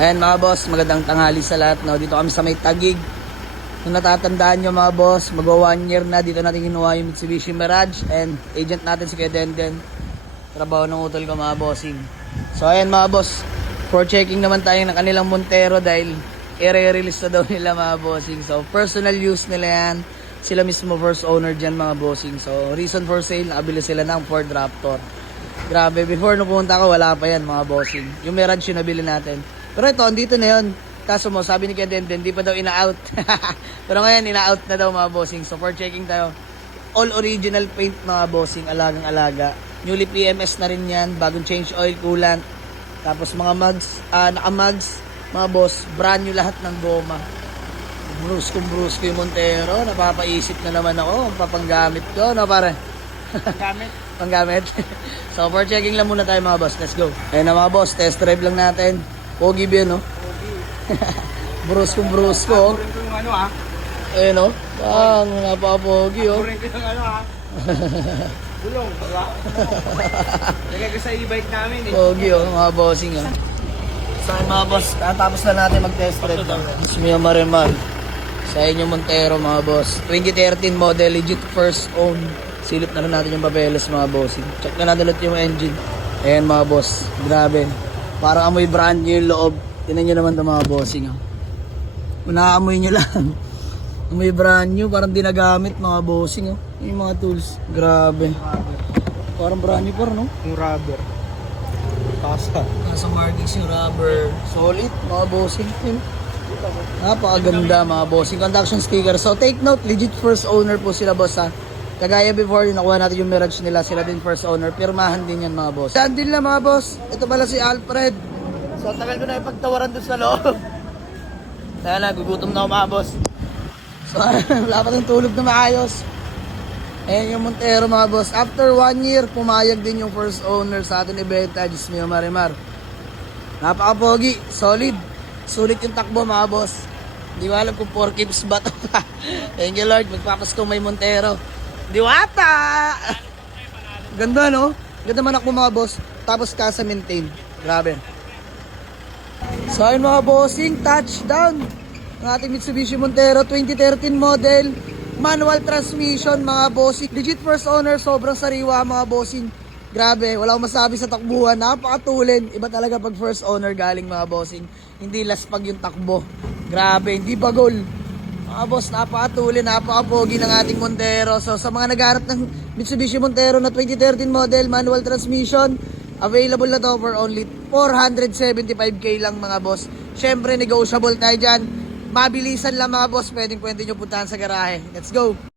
Ayan mga boss, magandang tanghali sa lahat. No? Dito kami sa may Taguig. Kung natatandaan nyo mga boss, magwa 1 year na dito natin kinuha yung Mitsubishi Mirage. And agent natin si Kuya Denden. Trabaho ng utol ko mga bossing. So ayan mga boss, for checking naman tayo ng kanilang Montero dahil i-release na daw nila mga bossing. So personal use nila yan. Sila mismo first owner dyan mga bossing. So reason for sale, nakabili sila ng Ford Raptor. Grabe, before nung pumunta ko wala pa yan mga bossing. Yung Mirage yung nabili natin. Pero ito, andito na yun. Kaso mo, sabi ni Kuya Denden, di pa daw ina-out. Pero ngayon, ina-out na daw mga bossing. So for checking tayo, all original paint mga bossing, alagang-alaga. Newly PMS na rin yan, bagong change oil, coolant. Tapos mga mugs, naka-mugs, mga boss, brand new lahat ng goma. Brusko yung Montero, napapaisip na naman ako, papanggamit ko, no pare? Panggamit? So for checking lang muna tayo mga boss, let's go. Ayun na mga boss, test drive lang natin. Pogi ba yun, no? Brusko. Yung ano ha? Eh, no? Napaka-pogi, oh. Yung ano ha? Bulong, diba? Lagay ko sa e-bike namin eh. Pogi, oh, mga bossing, oh. So, mga boss, tapos na natin mag-test drive. Ismiya Marimar. Sa inyong Montero, mga boss. 2013 model, legit first own. Silip na rin natin yung papeles, mga bossing. Check na natin ulit yung engine. Ayan, mga boss. Grabe. Parang amoy brand new yung loob. Tinan nyo naman ito mga bossing. Unaamoy nyo lang. Amoy brand new. Parang di nagamit mga bossing. Yung mga tools. Grabe. Parang brand new par, no? Yung rubber. Pasta. Nasa markings yung rubber. Solid mga bossing. Napakaganda mga bossing. Conduction sticker. So take note, legit first owner po sila boss ha. Kagaya before, yung nakuha natin yung Mirage nila, sila din first owner. Pirmahan din yan mga boss. Saan din lang mga boss. Ito pala si Alfred. So tagal ko na ipagtawaran doon sa loob. Kaya na, gugutom na ako mga boss. So wala pa ng tulog na maayos. Ayan yung Montero mga boss. After 1 year, pumayag din yung first owner sa atin ibenta. Ismiya Marimar. Napaka-pogi. Solid. Sulit yung takbo mga boss. Hindi ko alam kung 4 keeps ba ito. Thank you Lord. Magpapasko may Montero. Diwata! Ganda, no? Ganda manak mo mga boss. Tapos kasa maintain. Grabe. So ayun mga bossing, touchdown. Ang ating Mitsubishi Montero 2013 model. Manual transmission mga bossing. Legit first owner, sobrang sariwa mga bossing. Grabe, wala akong masabi sa takbuhan. Napakatulin. Iba talaga pag first owner galing mga bossing. Hindi laspag yung takbo. Grabe, hindi bagol. Mga boss, napakatulin, napakapogi ng ating Montero. So sa mga naghahanap ng Mitsubishi Montero na 2013 model, manual transmission, available na to for only 475k lang mga boss. Syempre, negotiable tayo dyan. Mabilisan lang mga boss, pwede nyo puntahan sa garahe. Let's go!